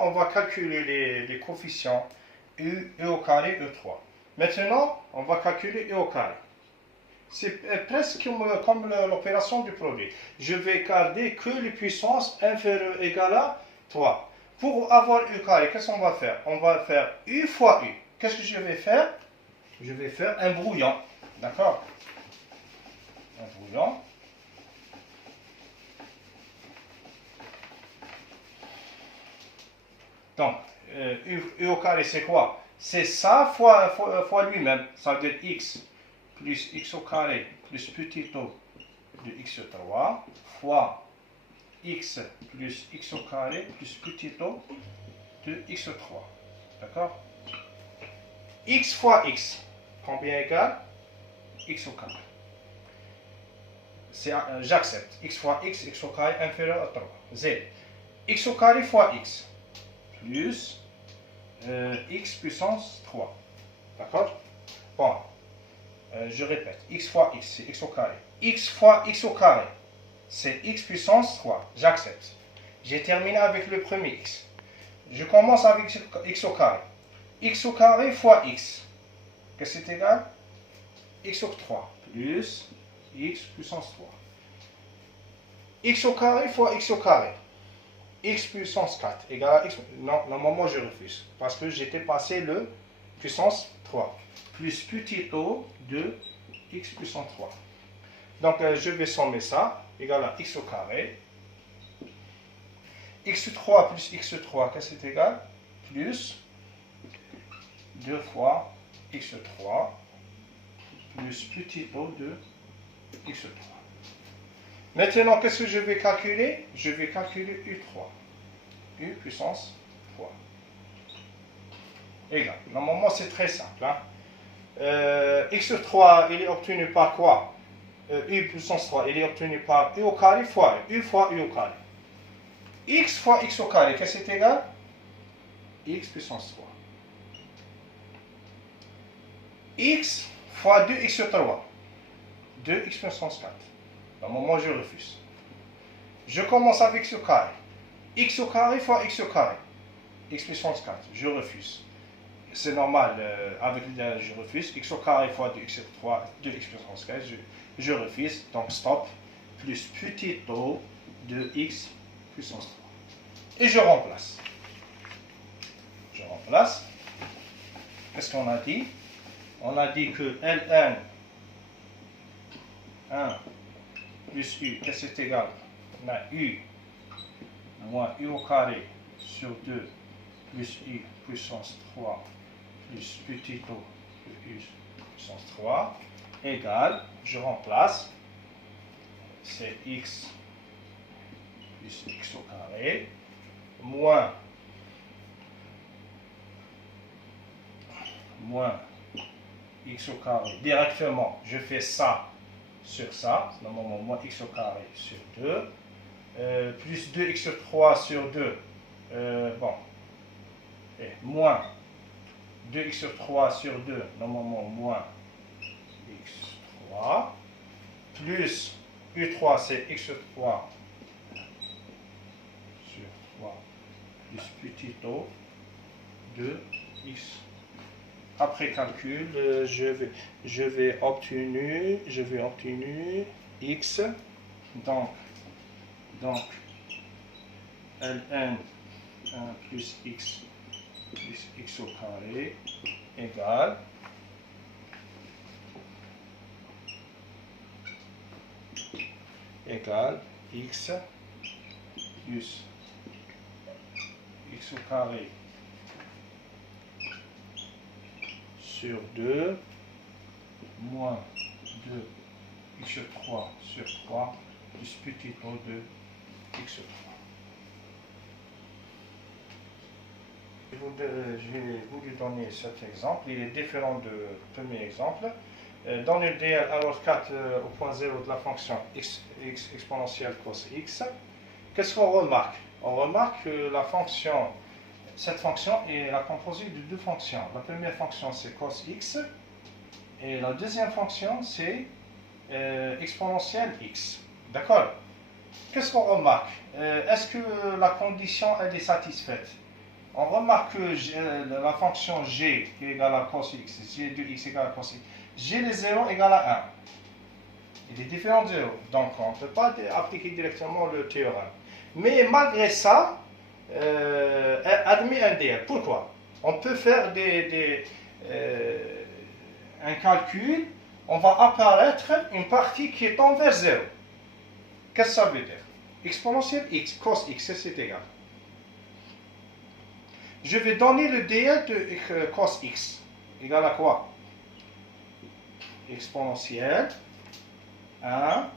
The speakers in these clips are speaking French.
Maintenant, on va calculer les coefficients U, E au carré, E3. Maintenant, on va calculer E au carré. C'est presque comme l'opération du produit. Je vais garder que les puissances inférieures ou égales à 3. Pour avoir U carré, qu'est-ce qu'on va faire? On va faire U fois U. Qu'est-ce que je vais faire? Je vais faire un brouillon. D'accord? Un brouillon. Donc, U au carré, c'est quoi? C'est ça fois lui-même. Ça veut dire X plus X au carré plus petit O de X3 fois X plus X au carré plus petit O de X3. D'accord? X fois X, combien égale? X au carré. J'accepte. X fois X, X au carré inférieur à 3. Z. X au carré fois X plus X puissance 3. D'accord? Bon. Je répète, x fois x, c'est x au carré. X fois x au carré, c'est x puissance 3. J'accepte. J'ai terminé avec le premier x. Je commence avec x au carré. X au carré fois x. Qu'est-ce que c'est égal? X au 3 plus x puissance 3. X au carré fois x au carré. X puissance 4 égale à x. Non, normalement je refuse. Parce que j'étais passé le puissance 3. Plus petit o de x puissance 3. Donc je vais sommer ça, égal à x au carré. x3 plus x3, qu'est-ce que c'est égal? Plus 2 fois x3 plus petit o de x3. Maintenant, qu'est-ce que je vais calculer? Je vais calculer U3. U puissance 3. Égal. Normalement, c'est très simple. Hein? X3, il est obtenu par quoi? U puissance 3, il est obtenu par U au carré fois U fois U au carré. X fois X au carré, qu'est-ce que c'est égal? X puissance 3. X fois 2x3. 2x puissance 4. Normalement, je refuse. Je commence avec X au carré. X au carré fois X au carré. X puissance 4. Je refuse. C'est normal, avec je refuse. X au carré fois 2x3, 2x puissance 4, je refuse. Donc stop. Plus petit o de x puissance 3. Et je remplace. Je remplace. Qu'est-ce qu'on a dit? On a dit que Ln 1 plus U, qu'est-ce que c'est égal? On a U moins U au carré sur 2 plus U puissance 3 plus petit o de U puissance 3 égale, je remplace, c'est x plus x au carré moins x au carré. Directement, je fais ça sur ça, normalement moins x au carré sur 2, plus 2x3 sur 2, bon, et moins 2x sur 3 sur 2, normalement moins x3, plus u3 c'est x sur 3 sur 3, plus petit o de x. Après calcul, je vais obtenir x, donc ln 1 plus x au carré égale x plus x au carré sur 2 moins 2 x sur 3 sur 3 plus petit o de x sur 3. J'ai voulu donner cet exemple, il est différent du premier exemple. Dans le DL, alors 4 au point 0 de la fonction x exponentielle cos x, qu'est-ce qu'on remarque? On remarque que cette fonction est la composée de deux fonctions. La première fonction c'est cos x et la deuxième fonction c'est exponentielle x. D'accord? Qu'est-ce qu'on remarque? Est-ce que la condition elle est satisfaite? On remarque que la fonction g qui est égale à cos x, g de x égale à cos x, g de 0 égale à 1. Il est différent de 0. Donc on ne peut pas appliquer directement le théorème. Mais malgré ça, admet un DL. Pourquoi? On peut faire un calcul, on va apparaître une partie qui est envers 0. Qu'est-ce que ça veut dire? Exponentielle x, cos x, c'est égal. Je vais donner le DL de cos x, égal à quoi? Exponentielle 1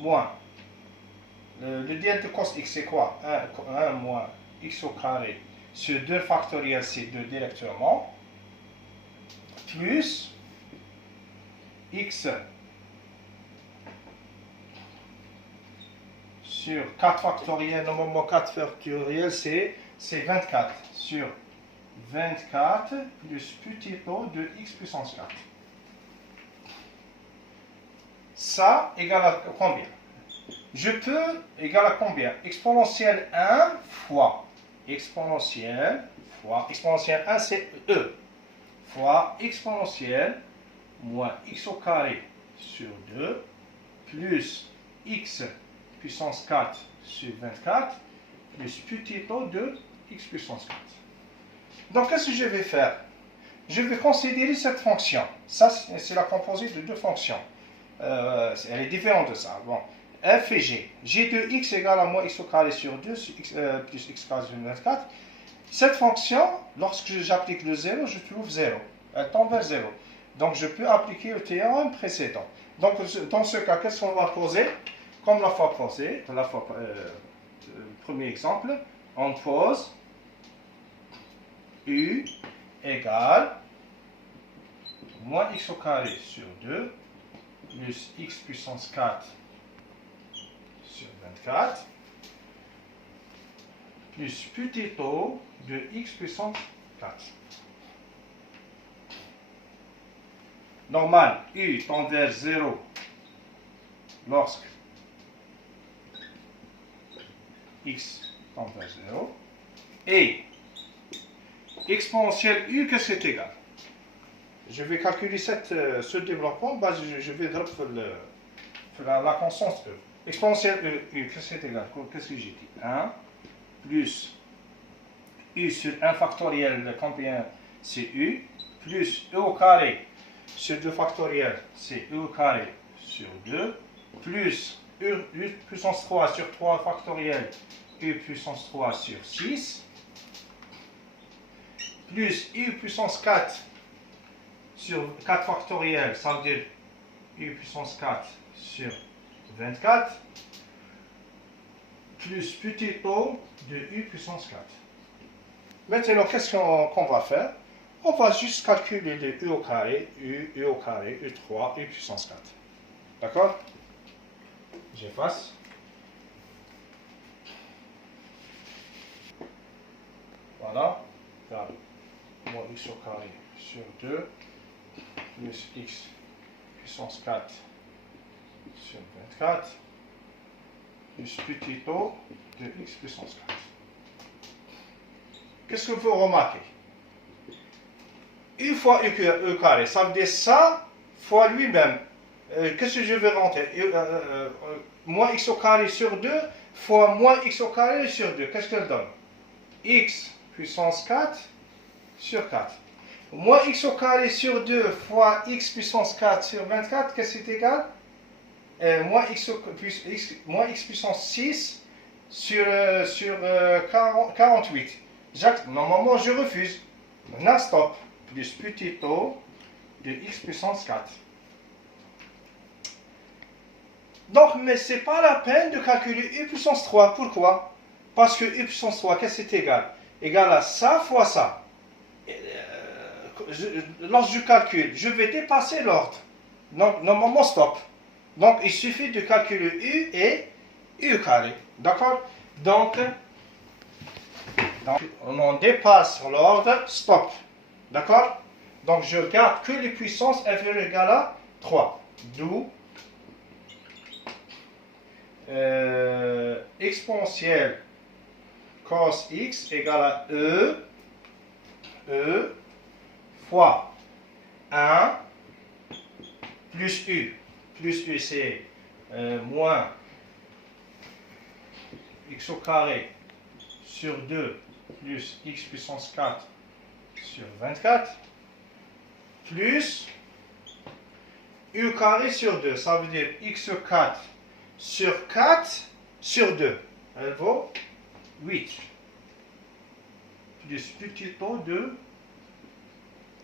moins. Le DL de cos x, c'est quoi? 1 moins x au carré sur 2 factoriel, c'est 2 directement, plus x sur 4 factoriel, normalement 4 factoriel, c'est 24 sur 24 plus petit o de x puissance 4. Ça égale à combien? Je peux égal à combien? Exponentielle 1 fois exponentielle 1 c'est e, fois exponentielle moins x au carré sur 2 plus x puissance 4 sur 24 plus petit o de x puissance 4. Donc qu'est-ce que je vais faire? Je vais considérer cette fonction. Ça c'est la composée de deux fonctions. Elle est différente de ça. Bon. F et G. G de x égale à moins x au carré sur 2 plus x carré sur 24. Cette fonction, lorsque j'applique le 0, je trouve 0. Elle tend vers 0. Donc je peux appliquer le théorème précédent. Donc dans ce cas, qu'est-ce qu'on va poser? Comme la fois passée, le premier exemple, on pose U égale moins x au carré sur 2 plus x puissance 4 sur 24 plus petit o de x puissance 4. Normal, u tend vers 0 lorsque x tend vers 0 et exponentielle u, qu'est-ce que c'est égal? Je vais calculer ce développement, je vais dropper la constante e. Exponentielle u, qu'est-ce que c'est égal? Qu'est-ce que j'ai dit? 1 plus u sur 1 factoriel, combien c'est u, plus e au carré sur 2 factoriel, c'est e au carré sur 2, plus u puissance 3 sur 3 factoriel, u puissance 3 sur 6, plus u puissance 4 sur 4 factoriel, ça veut dire u puissance 4 sur 24, plus petit o de u puissance 4. Maintenant, qu'est-ce qu'on va faire? On va juste calculer le u au carré, u au carré, u3, u puissance 4. D'accord? J'efface. Voilà. Moins x au carré sur 2 plus x puissance 4 sur 24 plus petit o de x puissance 4. Qu'est-ce que vous remarquez? U fois u carré, ça veut dire ça fois lui-même. Qu'est-ce que je vais rentrer? Moins x au carré sur 2 fois moins x au carré sur 2. Qu'est-ce qu'elle donne? X puissance 4 sur 4. Moins x au carré sur 2 fois x puissance 4 sur 24, qu'est-ce que c'est égal? Moins x puissance 6 sur 48. Normalement, je refuse. Maintenant, stop. Plus petit o de x puissance 4. Donc, mais ce n'est pas la peine de calculer u puissance 3. Pourquoi? Parce que u puissance 3, qu'est-ce que c'est égal? Égal à ça fois ça. Lorsque je calcule, je vais dépasser l'ordre. Donc, normalement, stop. Donc, il suffit de calculer u et u carré. D'accord? Donc, on dépasse l'ordre, stop. D'accord? Donc, je garde que les puissances inférieures ou égales à 3. D'où exponentielle cos x égale à E fois 1 plus U. Plus U, c'est moins x au carré sur 2 plus x puissance 4 sur 24 plus U carré sur 2. Ça veut dire x4 sur 4 sur 2. Elle vaut 8. Plus petit taux de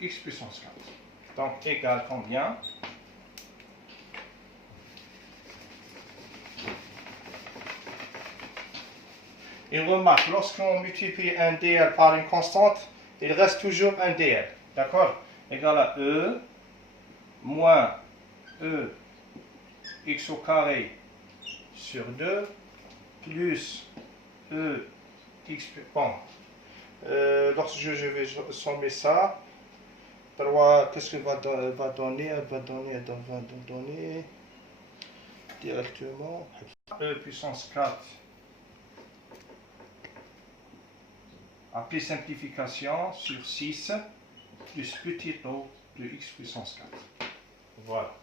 x puissance 4. Donc, égal combien? Et remarque, lorsqu'on multiplie un dl par une constante, il reste toujours un dl. D'accord? Égal à E moins E x au carré sur 2 plus E x. Bon. Lorsque je vais sommer ça, qu'est-ce qu'elle va donner? Elle va donner directement E puissance 4 après simplification sur 6 plus petit taux de x puissance 4. Voilà.